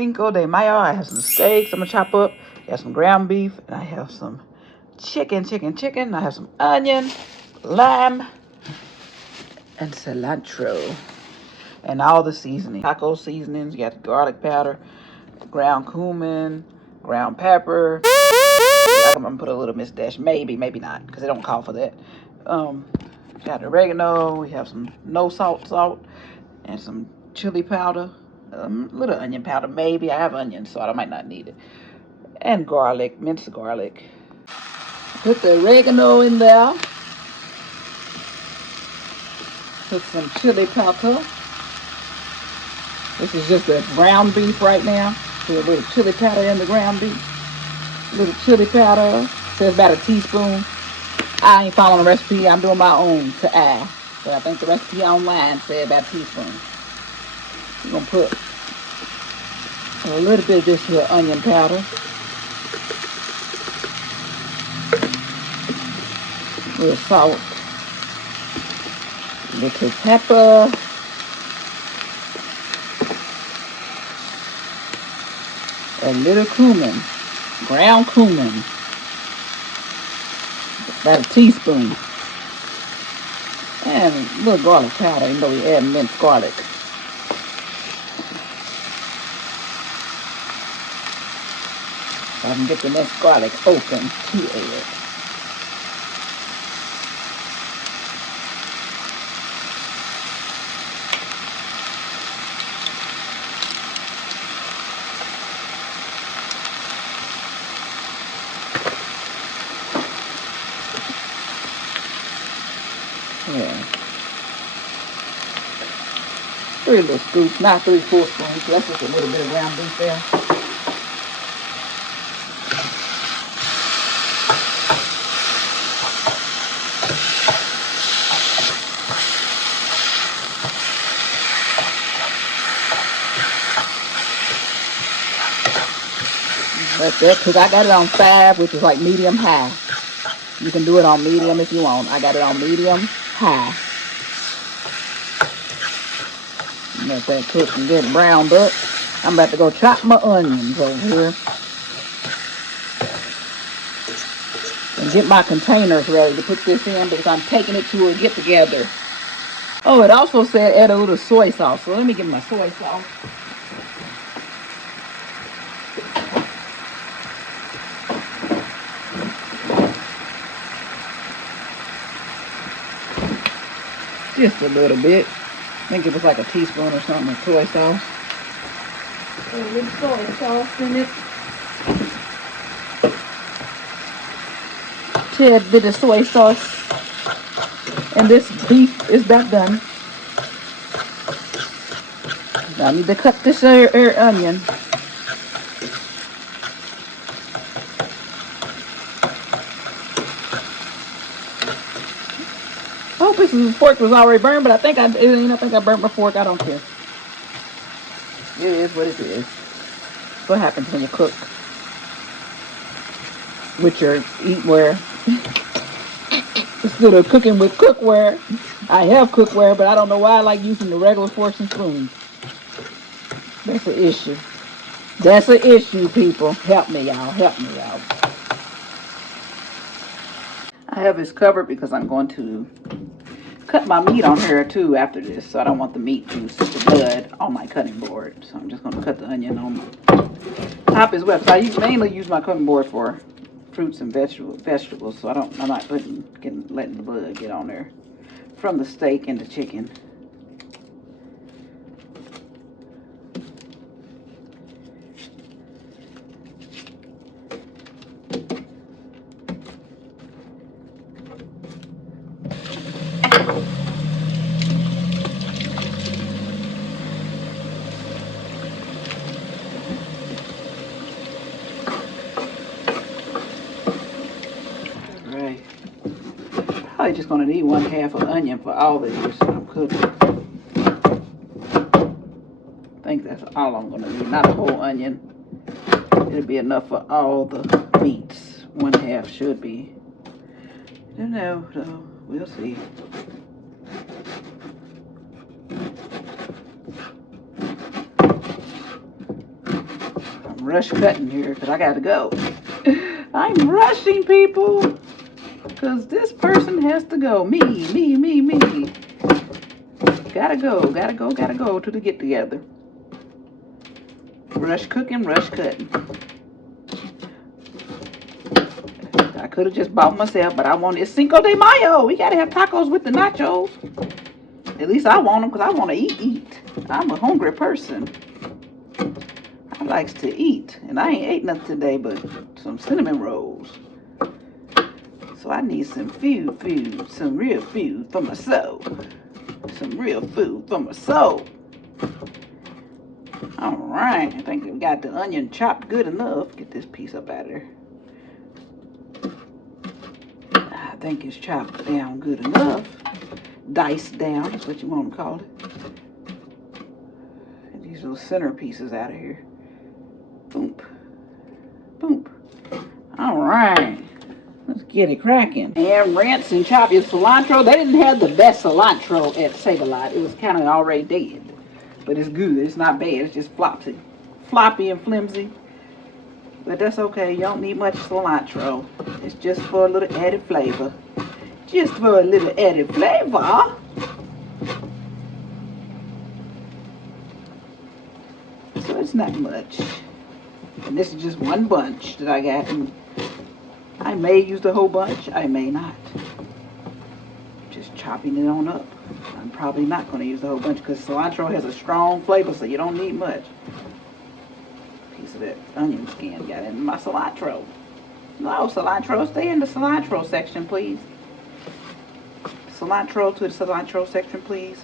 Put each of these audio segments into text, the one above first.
Cinco de Mayo. I have some steaks I'm gonna chop up. I have some ground beef, and I have some chicken. I have some onion, lime, and cilantro, and all the seasoning. Taco seasonings. You got the garlic powder, ground cumin, ground pepper. I'm gonna put a little Miss Dash, maybe not, because they don't call for that. Got oregano. We have some no salt, and some chili powder, a little onion powder, maybe. I have onions, so I might not need it. And garlic, minced garlic. Put the oregano in there. Put some chili powder. This is just the ground beef right now. Put a little chili powder in the ground beef. A little chili powder. Says about a teaspoon. I ain't following the recipe. I'm doing my own to add. But I think the recipe online said about a teaspoon. We're going to put a little bit of this here onion powder. A little salt. A little pepper. A little cumin. Ground cumin. About a teaspoon. And a little garlic powder, even though we add minced garlic. So I can get the minced garlic open to add. Yeah. 3 little scoops, not 3 full spoons. So that's just a little bit of ground beef there. That's it, because I got it on 5, which is like medium high. You can do it on medium if you want. I got it on medium high. Let that cook and get browned up. I'm about to go chop my onions over here. And get my containers ready to put this in because I'm taking it to a get together. Oh, it also said add a little soy sauce. So let me get my soy sauce. Just a little bit. I think it was like a teaspoon or something of soy sauce. A little soy sauce in it. Tad bit of soy sauce. And this beef is about done. Now I need to cut this onion. I hope this fork was already burned, but I think I burnt my fork. I don't care. It is what it is. What happens when you cook with your eatware? Instead of cooking with cookware, I have cookware, but I don't know why I like using the regular forks and spoons. That's an issue. That's an issue, people. Help me, y'all. Help me, y'all. I have this covered because I'm going to cut my meat on here too after this, so I don't want the meat juice, the blood, on my cutting board. So I'm just going to cut the onion on my top as well. So I mainly use my cutting board for fruits and vegetables, so I'm not letting the blood get on there from the steak and the chicken. Probably just going to need 1/2 of onion for all this I'm cooking. I think that's all I'm going to need, not a whole onion. It'll be enough for all the meats. 1/2 should be. I don't know, though. We'll see. rush cutting here because I got to go. I'm rushing, people, because this person has to go. Me. Gotta go to the get together. Rush cooking, rush cutting. I could have just bought myself, but I want it. Cinco de Mayo. We gotta have tacos with the nachos. At least I want them because I want to eat. I'm a hungry person. I likes to eat, and I ain't ate nothing today but some cinnamon rolls. So I need some food, some real food for my soul. Some real food for my soul. All right, I think we got the onion chopped good enough. Get this piece up out of there. I think it's chopped down good enough. Diced down, that's what you want to call it. And these little center pieces out of here. Boom. Boom. All right. Let's get it cracking. And rinse and chop your cilantro. They didn't have the best cilantro at Save-A-Lot. It was kind of already dead. But it's good. It's not bad. It's just floppy and flimsy. But that's okay. You don't need much cilantro. It's just for a little added flavor. Just for a little added flavor. So it's not much. And this is just one bunch that I got. And I may use the whole bunch. I may not. Just chopping it on up. I'm probably not going to use the whole bunch because cilantro has a strong flavor, so you don't need much. Piece of that onion skin got in my cilantro. No, cilantro, stay in the cilantro section, please. Cilantro to the cilantro section, please.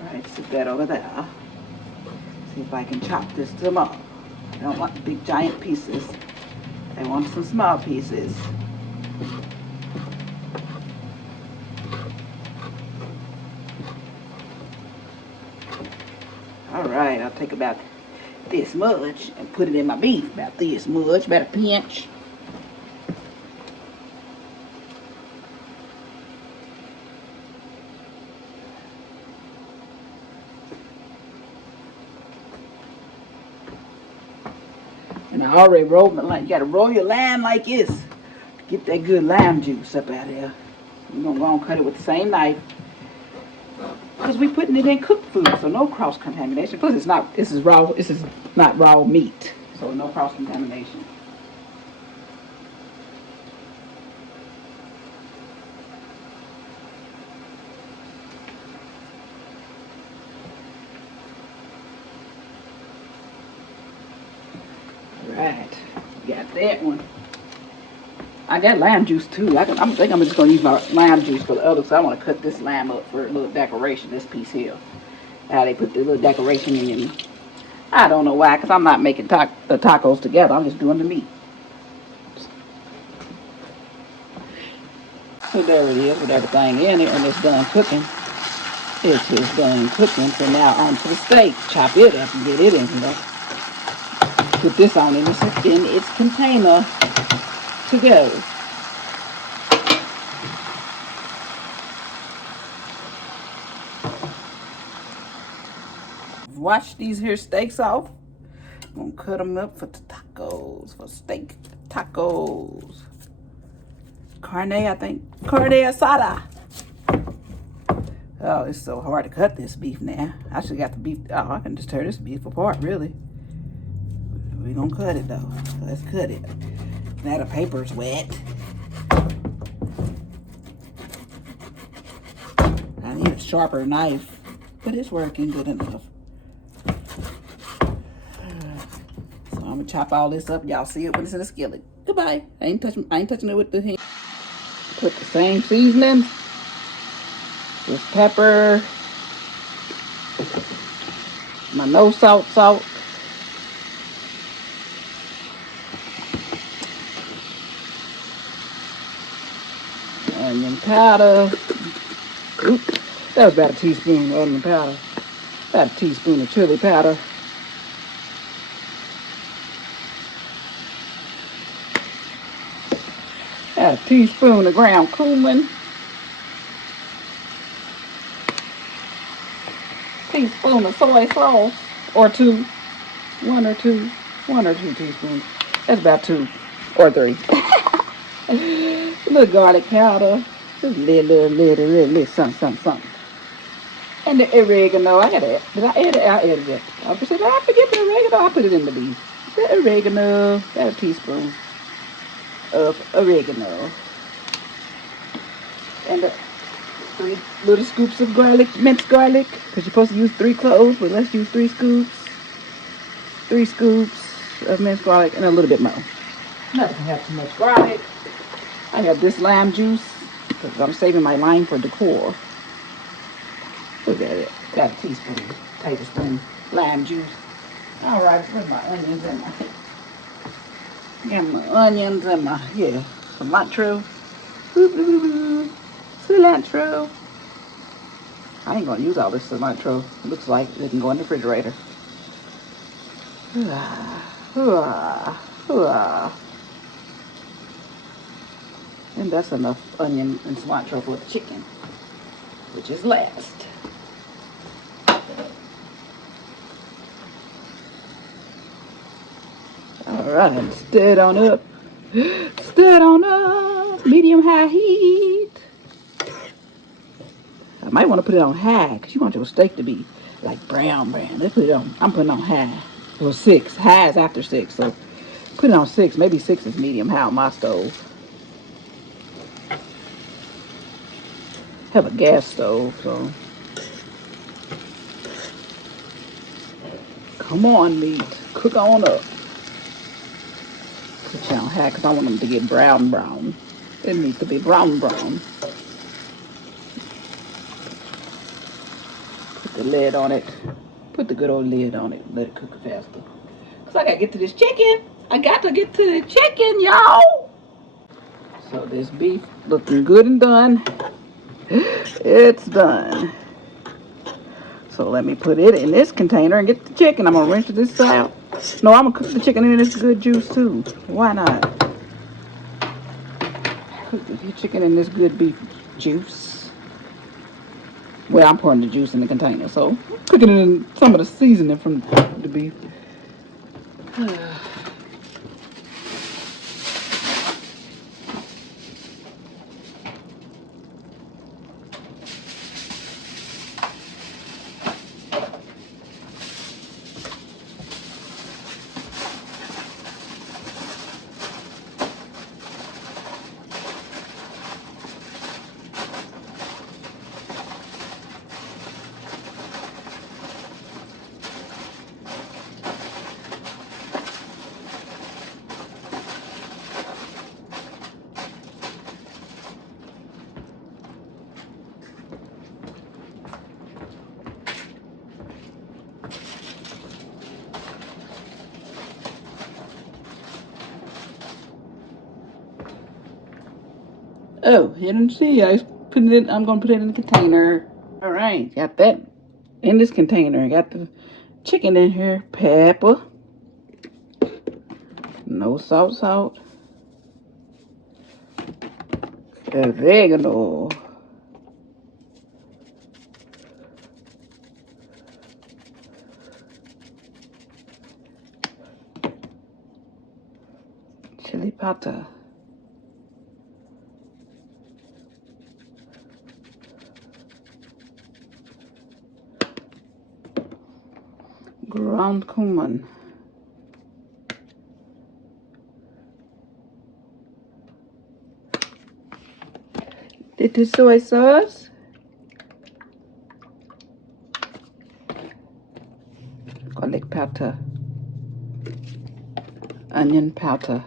Alright, sit that over there. See if I can chop this to them up. I don't want the big giant pieces. I want some small pieces. Alright, I'll take about this much and put it in my beef. About this much, about a pinch. And I already rolled my lime. You gotta roll your lime like this. Get that good lime juice up out of there. We're gonna go and cut it with the same knife. Because we're putting it in cooked food, so no cross contamination. Plus it's not this is not raw meat. So no cross contamination. Right, got that one. I got lime juice too. I think I'm just gonna use my lime juice for the other. So I want to cut this lime up for a little decoration. This piece here, how they put the little decoration in. I don't know why, cause I'm not making the tacos together. I'm just doing the meat. So there it is with everything in it, and it's done cooking. It's done cooking. So now on to the steak. Chop it up and get it in there. Put this on in its container to go. Wash these here steaks off. I'm gonna cut them up for tacos, for steak tacos. Carne, I think. Carne asada. Oh, it's so hard to cut this beef now. I should got the beef. Oh, I can just tear this beef apart, really. We're gonna cut it though. Let's cut it. Now the paper's wet. I need a sharper knife, but it's working good enough. So I'm gonna chop all this up. Y'all see it when it's in the skillet. Goodbye. I ain't touching it with the hand. Put the same seasoning. Just pepper. My no salt. Onion powder. Oops, that was about a teaspoon of onion powder. About a teaspoon of chili powder. About a teaspoon of ground cumin. teaspoons of soy sauce, or two, one or two, 1 or 2 teaspoons. That's about 2 or 3. A little garlic powder, just a little, something. And the oregano, I gotta add. Did I add it? I added it. I said, did I forget the oregano? I put it in the beef. The oregano, about a teaspoon of oregano. And 3 little scoops of garlic, minced garlic, because you're supposed to use 3 cloves, but let's use 3 scoops. 3 scoops of minced garlic and a little bit more. Nothing can have too much garlic. I have this lime juice because I'm saving my lime for decor. Look at it. Got a tablespoon lime juice. All right, where's my onions and my cilantro. Cilantro. I ain't gonna use all this cilantro. It looks like it can go in the refrigerator. And that's enough onion and cilantro for the chicken, which is last. All right, stir it on up. Stir it on up. Medium-high heat. I might want to put it on high because you want your steak to be like brown. Let's put it on. I'm putting it on high. It was 6. High is after 6, so put it on 6. Maybe 6 is medium-high on my stove. Have a gas stove, so come on, meat, cook on up. Put you on high because I want them to get brown. It needs to be brown. Put the lid on it. Put the good old lid on it. Let it cook faster. Cause I gotta get to this chicken. I got to get to the chicken, y'all. So this beef looking good and done. It's done. So let me put it in this container and get the chicken. I'm gonna rinse this out. No, I'm gonna cook the chicken in this good juice too. Why not? Cook the chicken in this good beef juice. Well, I'm pouring the juice in the container, so cooking it in some of the seasoning from the beef. Oh, you didn't see. I'm gonna put it in the container. All right, got that in this container. Got the chicken in here. Pepper. No salt. Oregano. Chili powder. Ground cumin. Little soy sauce. Garlic powder. Onion powder.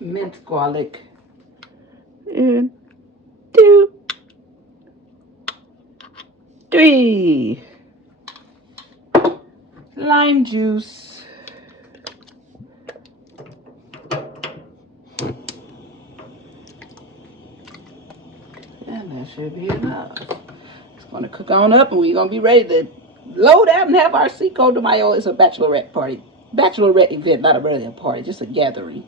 Minced garlic. And 2, 3. Lime juice. And that should be enough. It's going to cook on up and we're going to be ready to load out and have our Cinco de Mayo. It's a bachelorette party. Bachelorette event, not a really a party, just a gathering.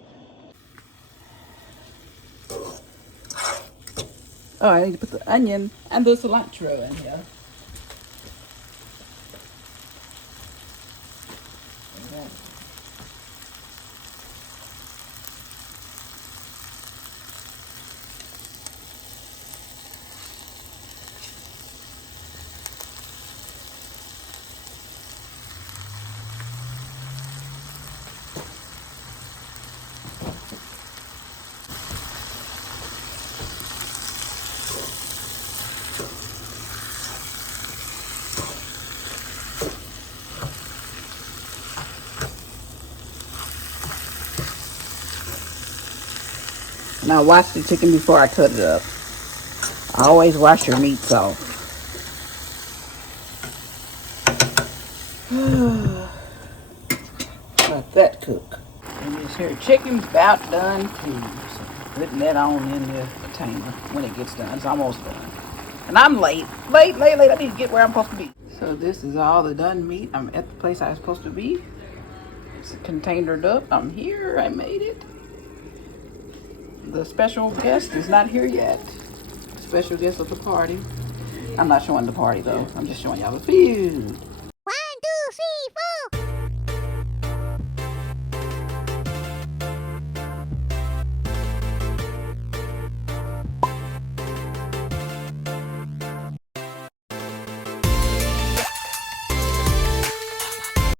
Oh, I need to put the onion and the cilantro in here. Now wash the chicken before I cut it up. Always wash your meats off. Let that cook. And this here chicken's about done too. So putting that on in the container when it gets done. It's almost done. And I'm late. Late. I need to get where I'm supposed to be. So this is all the done meat. I'm at the place I was supposed to be. It's containered up. I'm here. I made it. The special guest is not here yet. Special guest of the party. I'm not showing the party though. I'm just showing y'all the food.